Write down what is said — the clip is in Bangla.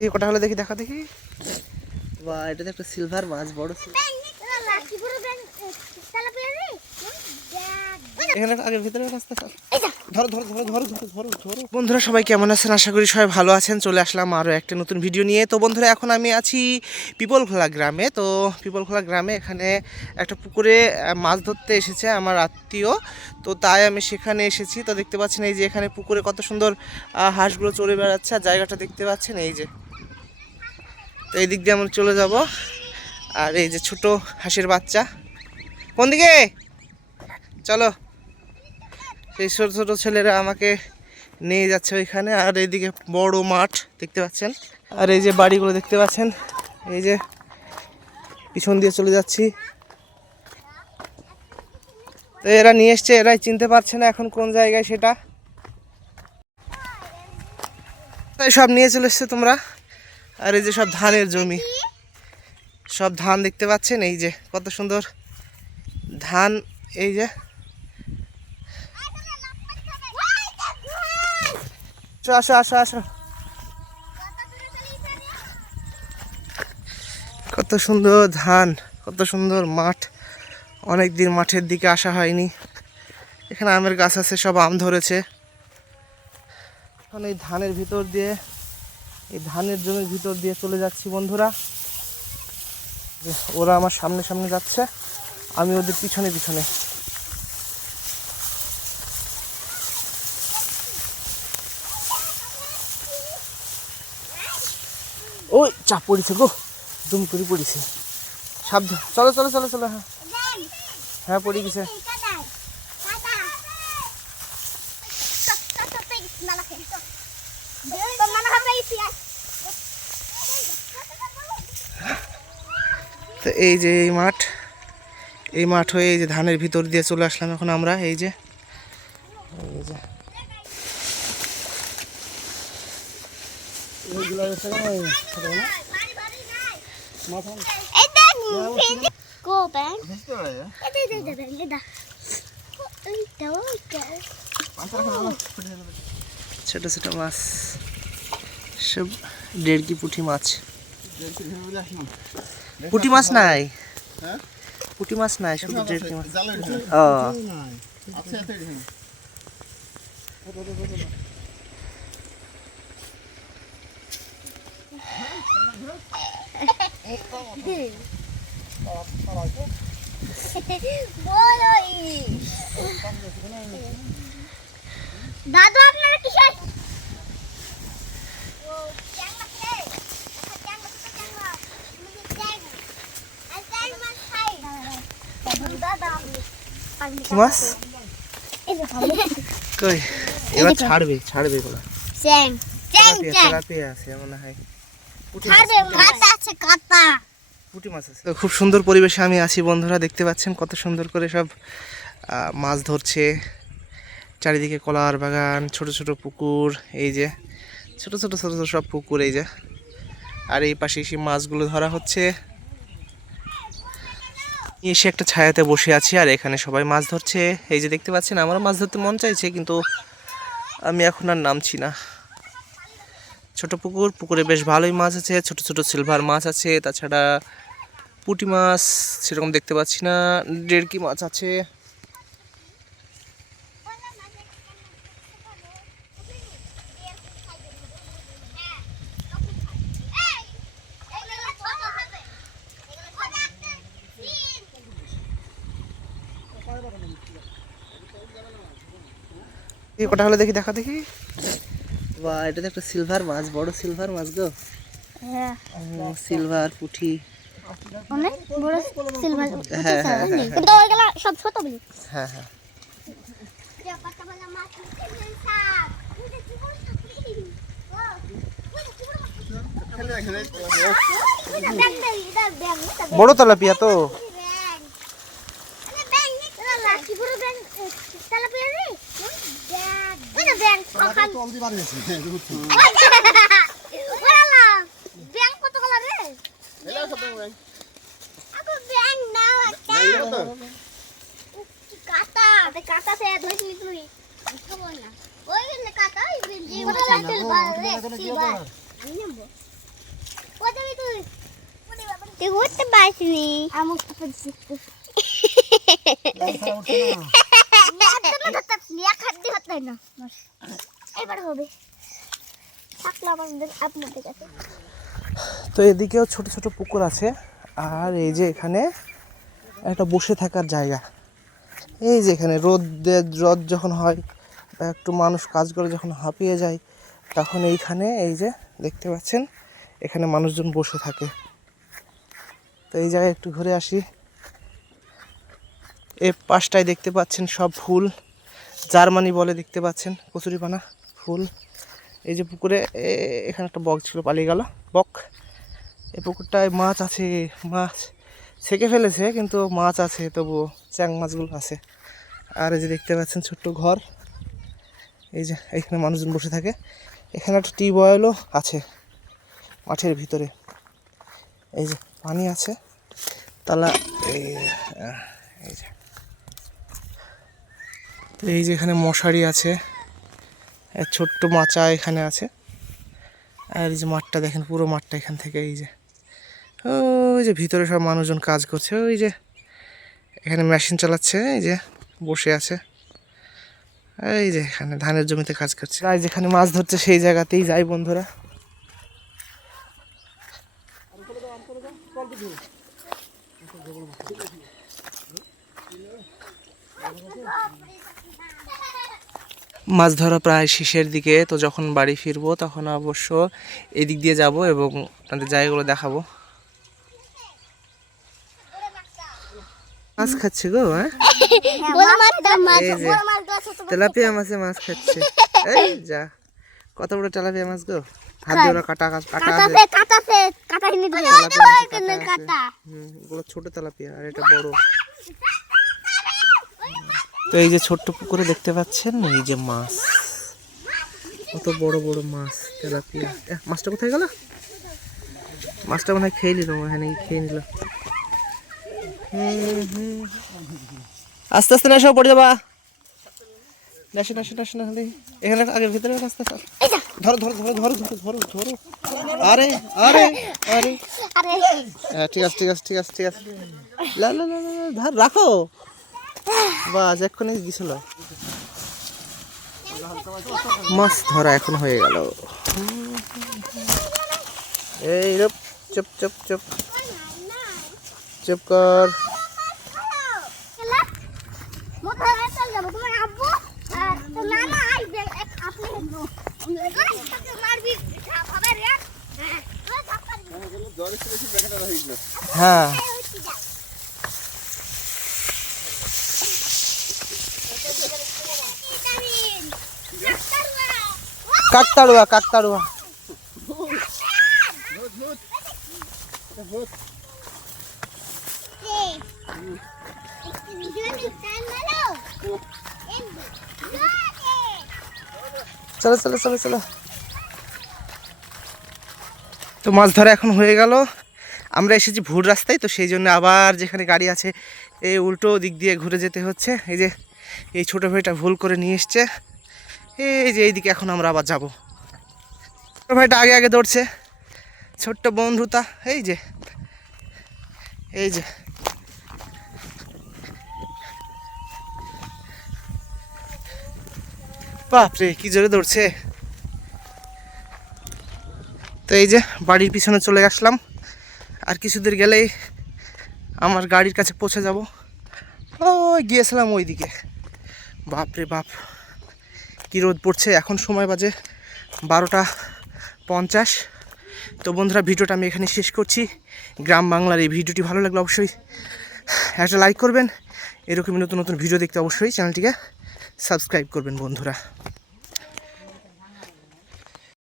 এই কটা হলো দেখি দেখা দেখি। বা এটা তো একটা সিলভার মাছ বড়। এখানে আগের ভিতরে রাস্তা ধরো ধরো ধরো ধরো ধরো ধরো ধরো। বন্ধুরা সবাই কেমন আছেন? আশা করি সবাই ভালো আছেন। চলে আসলাম আরও একটা নতুন ভিডিও নিয়ে। তো বন্ধুরা এখন আমি আছি পিপলখোলা গ্রামে। তো পিপলখোলা গ্রামে এখানে একটা পুকুরে মাছ ধরতে এসেছে আমার আত্মীয়। তো তাই আমি সেখানে এসেছি। তো দেখতে পাচ্ছেন এই যে এখানে পুকুরে কত সুন্দর হাঁসগুলো চড়ে বেড়াচ্ছে। আর জায়গাটা দেখতে পাচ্ছেন এই যে। তো এই দিক দিয়ে আমরা চলে যাব। আর এই যে ছোট হাঁসের বাচ্চা। কোন দিকে? চলো। সেই ছোট ছোট ছেলেরা আমাকে নিয়ে যাচ্ছে ওইখানে। আর এইদিকে বড় মাঠ দেখতে পাচ্ছেন। আর এই যে বাড়িগুলো দেখতে পাচ্ছেন। এই যে পিছন দিয়ে চলে যাচ্ছি। তো এরা নিয়ে এসছে, এরাই চিনতে পারছে না এখন কোন জায়গায় সেটা। সব নিয়ে চলে এসছে তোমরা? আর এই যে সব ধানের জমি। সব ধান দেখতে পাচ্ছেন? এই যে কত সুন্দর ধান, এই যে। আসো আসো আসো কত সুন্দর ধান, কত সুন্দর মাঠ। অনেক দিন মাঠের দিকে আসা হয়নি। এখানে আমের গাছ আছে, সব আম ধরেছে। এখন এই ধানের ভিতর দিয়ে এই ধানের জমির ভিতর দিয়ে চলে যাচ্ছি বন্ধুরা। ওরা আমার সামনে সামনে যাচ্ছে, আমি ওদের পিছনে পিছনে। ওই, চাপ পড়েছে গো, দুম করে পড়েছে। সাবধান, চলো চলো চলো চলো হ্যাঁ। হ্যাঁ পড়ে গেছে তো এই যে এই মাঠ এই মাঠ হয়ে এই যে ধানের ভিতর দিয়ে চলে আসলাম এখন আমরা, এই যে। এই যে। ছোট ছোট মাছ। সব দেড় কি পুঁটি মাছ। পুঁটি মাছ নাই? পুঁটি মাছ নাই শুধু দেড় কি মাছ। ও। দাদু আপনারা কিসের ও চ্যাং মাছে চ্যাং মাছে চ্যাং মাছ চ্যাং আর চ্যাং মাছ খাই দাদা কি মাছ কই? এবার ছাড়বে ছাড়বে এগুলো। চ্যাং চ্যাং চ্যাং। আছে মনে হয়। খুব সুন্দর পরিবেশে আমি আছি বন্ধুরা দেখতে পাচ্ছেন কত সুন্দর করে সব মাছ ধরছে। চারিদিকে কলার বাগান ছোট ছোট পুকুর এই যে ছোট ছোট ছোট ছোট সব পুকুর এই যে। আর এই পাশে এসে মাছগুলো ধরা হচ্ছে। এসে একটা ছায়াতে বসে আছি আর এখানে সবাই মাছ ধরছে। এই যে দেখতে পাচ্ছেন, আমারও মাছ ধরতে মন চাইছে, কিন্তু আমি এখন আর নামছি না। ছোট পুকুর, পুকুরে বেশ ভালোই মাছ আছে, ছোট ছোট সিলভার মাছ আছে, তাছাড়া পুটি মাছ সেরকম দেখতে পাচ্ছি না ডেড়কি মাছ আছে। এই কটা হলো দেখি দেখা দেখি। বা এটা তো একটা সিলভার মাছ বড় সিলভার মাছ গো। হ্যাঁ। সিলভার পুঁটি অনেক বড় সিলভার হ্যাঁ, হ্যাঁ, হ্যাঁ, কিন্তু ওইগুলা সব ছোট বলি হ্যাঁ হ্যাঁ। বড় তেলাপিয়া তো। কাটা? কাটা সে ধরিস তুই? ওই কাটা সিলভার সিলভার আমি নেব। তুই? উঠতে পারিসনি আমি উঠতে পারছি। খাদ্য হতে না। এবার হবে। আমাদের আপনাদের কাছে। তো এদিকেও ছোট ছোট পুকুর আছে, আর এই যে এখানে একটা বসে থাকার জায়গা। এই যে এখানে রোদ রোদ যখন হয়, একটু মানুষ কাজ করে যখন হাঁপিয়ে যায়, তখন এইখানে এই যে দেখতে পাচ্ছেন, এখানে মানুষজন বসে থাকে। তো এই জায়গায় একটু ঘুরে আসি। এ পাশটায় দেখতে পাচ্ছেন সব ফুল, জার্মানি বলে দেখতে পাচ্ছেন, কচুরিপানা। ফুল। এই যে পুকুরে এখানে একটা বক ছিল, পালিয়ে গেল। বক। এই পুকুরটায় মাছ আছে, মাছ ছেঁকে ফেলেছে, কিন্তু মাছ আছে তবু চ্যাং মাছগুলো আছে। আর এই যে দেখতে পাচ্ছেন ছোট্ট ঘর। এই যে এখানে মানুষজন বসে থাকে। এখানে একটা টিউবওয়েলও আছে মাঠের ভিতরে। এই যে পানি আছে, তালা, এই এই যে। এই যে এখানে মশারি আছে। ছোট্ট মাচা এখানে আছে। আর এই যে মাঠটা দেখেন, পুরো মাঠটা এখান থেকে এই যে। ওই যে ভিতরে সব মানুষজন কাজ করছে, ওই যে এখানে মেশিন চালাচ্ছে, এই যে বসে আছে। এই যে এখানে ধানের জমিতে কাজ করছে। আর যেখানে মাছ ধরছে সেই জায়গাতেই যাই বন্ধুরা। মাছ ধরা প্রায় শেষের দিকে তো যখন বাড়ি ফিরবো তখন অবশ্য এদিক দিয়ে যাব এবং আপনাদের জায়গাগুলো দেখাবো। মাছ খাচ্ছে গো হ্যাঁ? তেলাপিয়া মাছে মাছ খাচ্ছে। এই যা কত বড় তেলাপিয়া মাছ গো? হাত দিয়ে কাটা কাটা কাটা কাটা ছোট তেলাপিয়া আর এটা বড়। তো এই যে ছোট্ট পুকুরে দেখতে পাচ্ছেন এই যে মাছ। কত বড় বড় মাছ তেলাপিয়া। মাছটা কোথায় গেল? মাছটা মনে হয় খেয়ে নিল এখানে খেয়ে নিল। হুম, হুম। আস্তে আস্তে না সব পড়ে যাবা। নেশো নেশো নেশো না এখানে আগে ভিতরে আস্তে আস্তে। ধরো ধরো ধরো ধরো ধরো ধরো ধরো। আরে আরে আরে। আরে। হ্যাঁ ঠিক আছে ঠিক আছে ঠিক আছে ঠিক আছে। লা লা, লা, ধর রাখো। বাস, এক্ষুনি গেছিল মাছ ধরা এখন হয়ে গেল। এই রূপ, চুপ চুপ চুপ। চুপ কর। খেলা মোটর চল যাব তোমার আব্বু আর তো নানা আইবে এক আপনি হেলো তাকে মারবি খাবে রে হ্যাঁ ও ধাক্কা দিবি হ্যাঁ কাকতাড়ুয়া কাকতাড়ুয়া। চলো চলো চলো চলো। তো মাছ ধরা এখন হয়ে গেল। আমরা এসেছি ভুল রাস্তায়, তো সেই জন্য আবার যেখানে গাড়ি আছে এই উল্টো দিক দিয়ে ঘুরে যেতে হচ্ছে। এই যে, এই ছোটো ভাইটা ভুল করে নিয়ে এসছে। এই যে এইদিকে এখন আমরা আবার যাব। ভাইটা আগে আগে দৌড়ছে। ছোট্ট বন্ধুতা, এই যে এই যে। বাপরে, কি জোরে দৌড়ছে। তো এই যে, বাড়ির পিছনে চলে আসলাম। আর কিছুদূর গেলেই আমার গাড়ির কাছে পৌঁছে যাব। ওই গিয়েছিলাম ওইদিকে। বাপরে বাপ। কী রোদ পড়ছে? এখন সময় বাজে বারোটা পঞ্চাশ। তো বন্ধুরা, ভিডিওটা আমি এখানে শেষ করছি। গ্রাম বাংলার এই ভিডিওটি ভালো লাগলে অবশ্যই একটা লাইক করবেন। এরকমই নতুন নতুন ভিডিও দেখতে অবশ্যই চ্যানেলটিকে সাবস্ক্রাইব করবেন বন্ধুরা।